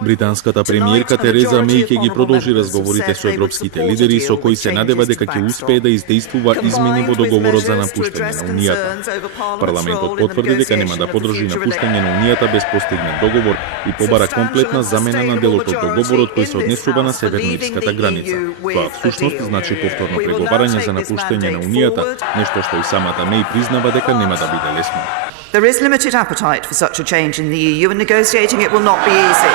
Британската премиерка Тереза Меј ќе ги продолжи разговорите со европските лидери со кои се надева дека ќе успее да издействува измени во договорот за напуштање на Унијата. Парламентот потврди дека нема да подржи напуштање на Унијата без постигнат договор и побара комплетна замена на делот од договорот кој се однесува на северноирската граница. Тоа всушност значи повторно преговарање за напуштање на Унијата, нешто што и самата Меј признава дека нема да биде лесно. There is limited appetite for such a change in the EU, and negotiating it will not be easy.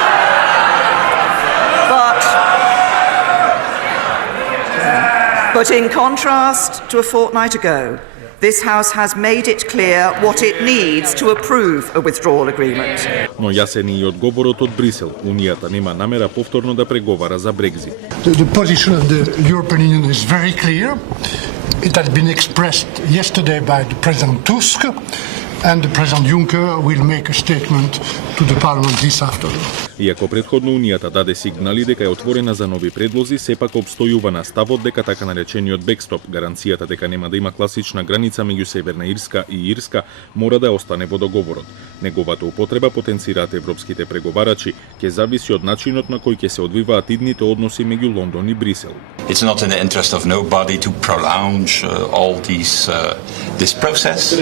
But in contrast to a fortnight ago, this House has made it clear what it needs to approve a withdrawal agreement. Но јасен е и одговорот од Брисел. Унијата нема намера повторно да преговара за Брекзит. The position of the European Union is very clear. It has been expressed yesterday by the President Tusk, and the President Juncker will make a statement to the Parliament this afternoon. Иако претходно Унијата даде сигнали дека е отворена за нови предлози, сепак обстојува на ставот дека така наречениот бекстоп, гаранцијата дека нема да има класична граница меѓу Северна Ирска и Ирска, мора да остане во договорот. Неговата употреба, потенцираат европските преговарачи, ќе зависи од начинот на кој ќе се одвиваат идните односи меѓу Лондон и Брисел. It's not in the interest of nobody to prolong all this process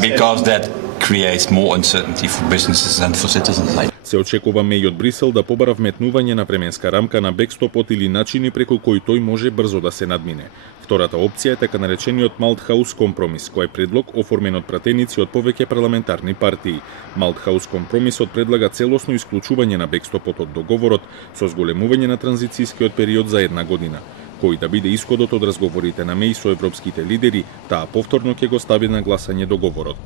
because that creates more uncertainty for businesses and for citizens. Се очекува Меј од Брисел да побара вметнување на временска рамка на бекстопот или начини преку кои тој може брзо да се надмине. Втората опција е така наречениот Малтхаус компромис, кој е предлог оформен од пратеници од повеќе парламентарни партии. Малтхаус компромисот предлага целосно исклучување на бекстопот од договорот со зголемување на транзицијскиот период за 1 година. Кој да биде исходот од разговорите на Меј со европските лидери, таа повторно ќе го стави на гласање договорот.